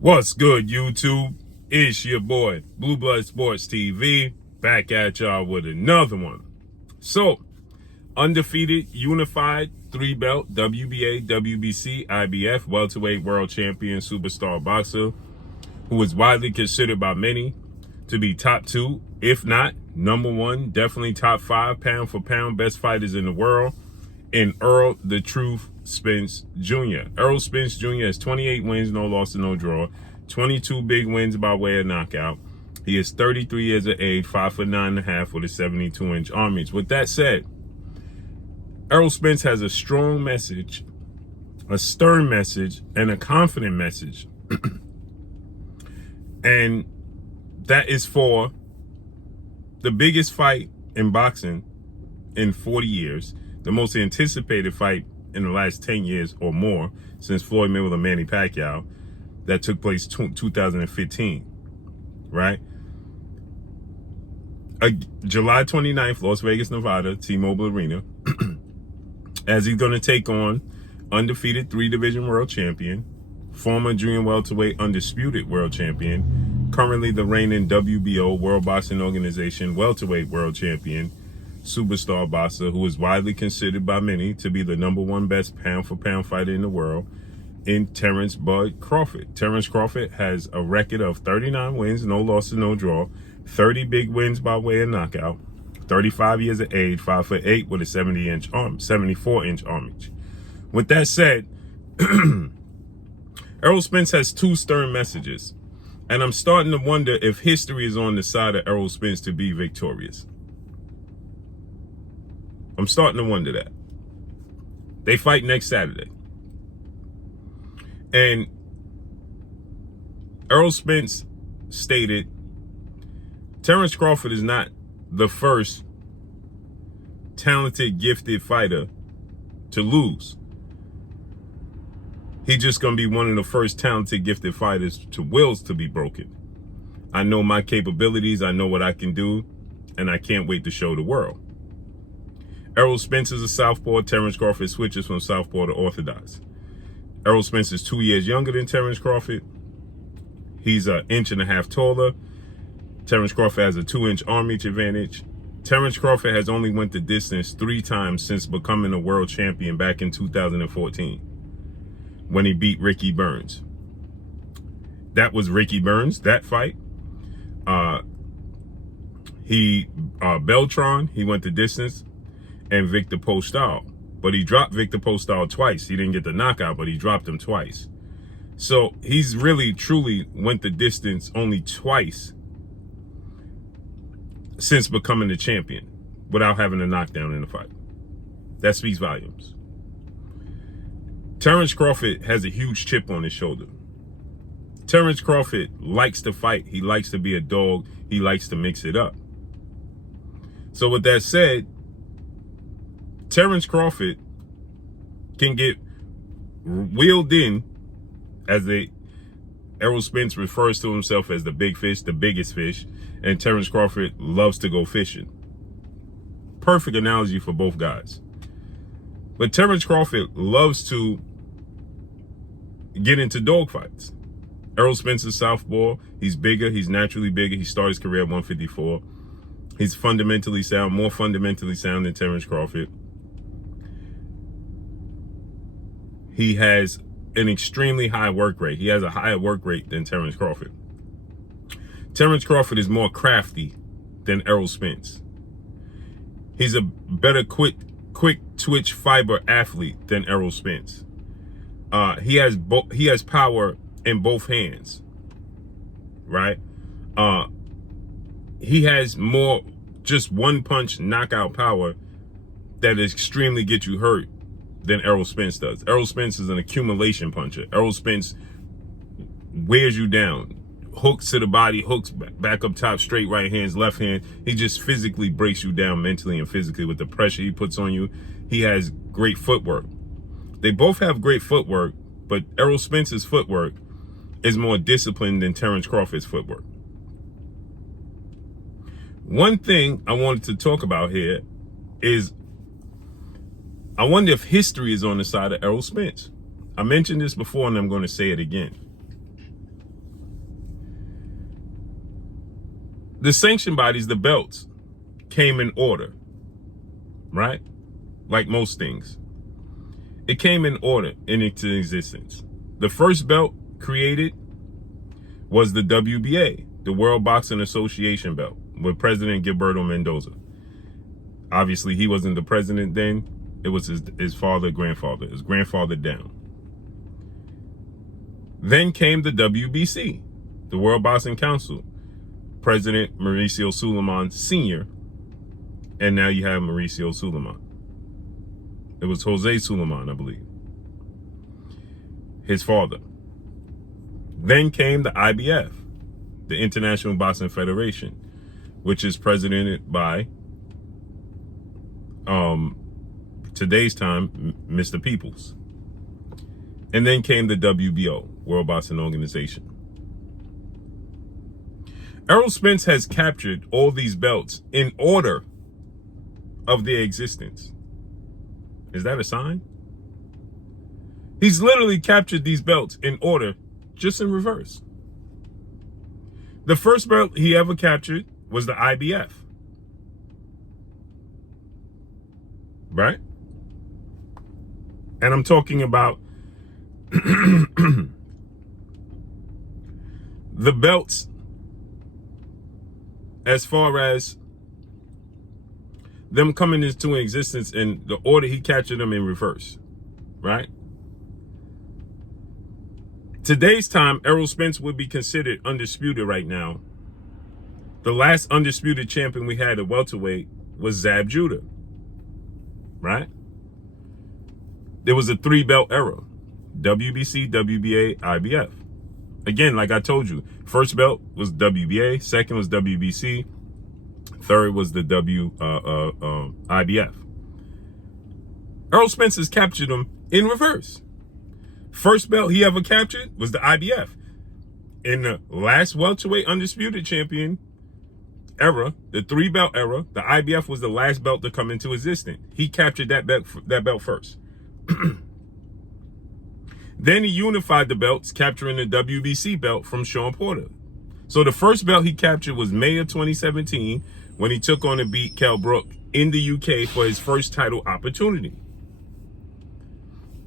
What's good, YouTube? It's your boy, Blue Blood Sports TV, back at y'all with another one. So, undefeated, unified, 3-belt, WBA, WBC, IBF, welterweight world champion, superstar boxer, who is widely considered by many to be top 2, if not number 1, definitely top 5 pound for pound best fighters in the world, and Errol the Truth Spence Jr. Errol Spence Jr. has 28 wins, no loss and no draw, 22 big wins by way of knockout. He is 33 years of age, 5'9.5" with a 72-inch arm reach. With that said, Errol Spence has a strong message, a stern message, and a confident message. And that is for the biggest fight in boxing in 40 years, the most anticipated fight in the last 10 years or more since Floyd Mayweather and Manny Pacquiao that took place 2015, right? July 29th, Las Vegas, Nevada, T-Mobile Arena, as he's going to take on undefeated 3-division world champion, former junior welterweight undisputed world champion, currently the reigning WBO, World Boxing Organization welterweight world champion, superstar boxer who is widely considered by many to be the number 1 best pound for pound fighter in the world, in Terrence "Bud" Crawford. Terrence Crawford has a record of 39 wins, no losses, no draw, 30 big wins by way of knockout, 35 years of age, 5'8" with a 74-inch arm reach. With that said, Errol Spence has 2 stern messages, and I'm starting to wonder if history is on the side of Errol Spence to be victorious. I'm starting to wonder that. They fight next Saturday. And Errol Spence stated, Terrence Crawford is not the first talented, gifted fighter to lose. He's just going to be one of the first talented, gifted fighters to wills to be broken. I know my capabilities. I know what I can do. And I can't wait to show the world. Errol Spence is a southpaw. Terrence Crawford switches from southpaw to orthodox. Errol Spence is 2 years younger than Terrence Crawford. He's 1.5 inches taller. Terrence Crawford has a 2-inch arm reach advantage. Terrence Crawford has only went the distance 3 times since becoming a world champion back in 2014 when he beat Ricky Burns. That was Ricky Burns, that fight. Beltran, he went the distance, and Victor Postal. But he dropped Victor Postal twice. He didn't get the knockout, but he dropped him twice. So he's really, truly went the distance only twice since becoming the champion without having a knockdown in the fight. That speaks volumes. Terrence Crawford has a huge chip on his shoulder. Terrence Crawford likes to fight. He likes to be a dog. He likes to mix it up. So with that said, Terrence Crawford can get wheeled in, as Errol Spence refers to himself as the big fish, the biggest fish, and Terrence Crawford loves to go fishing. Perfect analogy for both guys. But Terrence Crawford loves to get into dogfights. Errol Spence is southpaw. He's bigger. He's naturally bigger. He started his career at 154. He's fundamentally sound, more fundamentally sound than Terrence Crawford. He has an extremely high work rate. He has a higher work rate than Terrence Crawford. Terrence Crawford is more crafty than Errol Spence. He's a better quick twitch fiber athlete than Errol Spence. He has power in both hands, right? He has more just one punch knockout power that extremely get you hurt than Errol Spence does. Errol Spence is an accumulation puncher. Errol Spence wears you down, hooks to the body, hooks back up top, straight right hands, left hand. He just physically breaks you down mentally and physically with the pressure he puts on you. He has great footwork. They both have great footwork, but Errol Spence's footwork is more disciplined than Terrence Crawford's footwork. One thing I wanted to talk about here is I wonder if history is on the side of Errol Spence. I mentioned this before and I'm going to say it again. the sanction bodies, the belts, came in order, right? Like most things. It came in order into existence. The first belt created was the WBA, the World Boxing Association belt, with President Gilberto Mendoza. Obviously, he wasn't the president then. It was his father, grandfather, his grandfather down. Then came the WBC, the World Boxing Council, President Mauricio Suleiman Sr., and now you have Mauricio Suleiman. It was Jose Suleiman, I believe, his father. Then came the IBF, the International Boxing Federation, which is presidented by, today's time, Mr. Peoples. And then came the WBO, World Boxing Organization. Errol Spence has captured all these belts in order of their existence. Is that a sign? He's literally captured these belts in order, just in reverse. The first belt he ever captured was the IBF. Right? And I'm talking about the belts as far as them coming into existence in the order he captured them in reverse, right? Today's time, Errol Spence would be considered undisputed right now. The last undisputed champion we had at welterweight was Zab Judah, right? There was a 3-belt era: WBC, WBA, IBF. Again, like I told you, first belt was WBA, second was WBC, third was the IBF. Errol Spence has captured them in reverse. First belt he ever captured was the IBF. In the last welterweight undisputed champion era, the 3-belt era, the IBF was the last belt to come into existence. He captured that belt first. Then he unified the belts, capturing the WBC belt from Sean Porter. So the first belt he captured was May of 2017, when he took on to beat Kell Brook in the UK for his first title opportunity.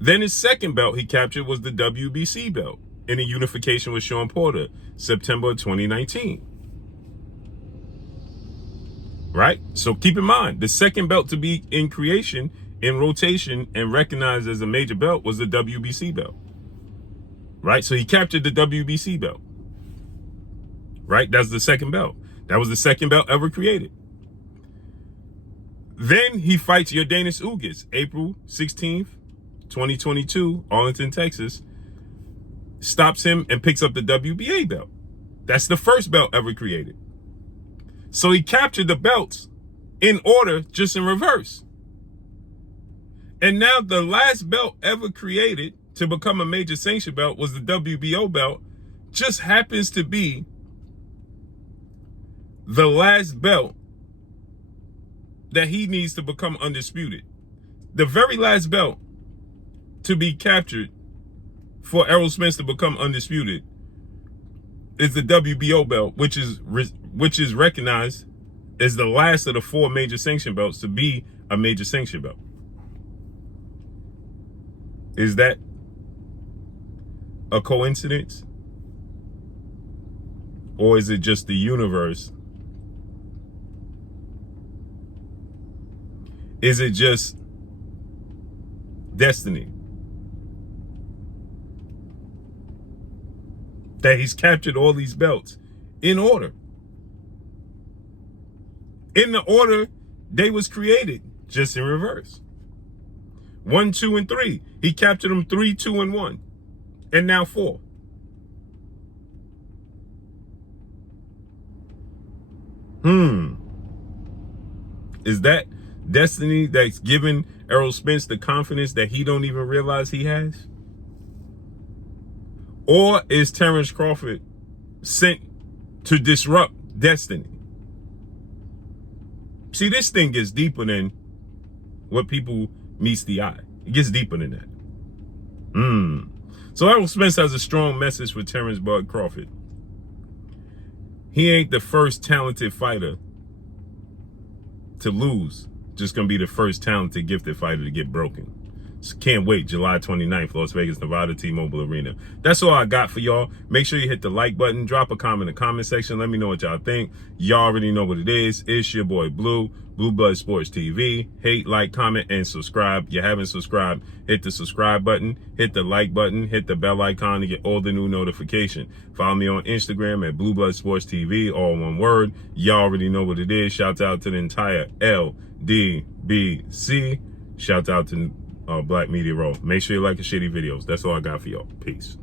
Then his second belt he captured was the WBC belt in a unification with Sean Porter, September of 2019. Right? So keep in mind, the second belt to be in creation, in rotation, and recognized as a major belt was the WBC belt. Right? So he captured the WBC belt. Right? That's the second belt. That was the second belt ever created. Then he fights Yordenis Ugas, April 16th, 2022, Arlington, Texas. Stops him and picks up the WBA belt. That's the first belt ever created. So he captured the belts in order, just in reverse. And now the last belt ever created to become a major sanction belt was the WBO belt. Just happens to be the last belt that he needs to become undisputed. The very last belt to be captured for Errol Spence to become undisputed is the WBO belt, which is recognized as the last of the 4 major sanction belts to be a major sanction belt. Is that a coincidence? Or is it just the universe? Is it just destiny? That he's captured all these belts in order. In the order they was created, just in reverse. 1, 2, and 3. He captured them 3, 2, and 1. And now 4. Is that destiny that's given Errol Spence the confidence that he don't even realize he has? Or is Terrence Crawford sent to disrupt destiny? See, this thing gets deeper than what people meets the eye. It gets deeper than that. So Errol Spence has a strong message for Terrence Bud Crawford. He ain't the first talented fighter to lose. Just gonna be the first talented, gifted fighter to get broken. So can't wait. July 29th, Las Vegas, Nevada, T-Mobile Arena. That's all I got for y'all. Make sure you hit the like button. Drop a comment in the comment section. Let me know what y'all think. Y'all already know what it is. It's your boy Blue, Blue Blood Sports TV. Hate, like, comment, and subscribe. If you haven't subscribed, hit the subscribe button. Hit the like button. Hit the bell icon to get all the new notification. Follow me on Instagram at Blue Blood Sports TV, all one word. Y'all already know what it is. Shout out to the entire LDBC. Shout out to Black Media Roll. Make sure you like the shitty videos. That's all I got for y'all. Peace.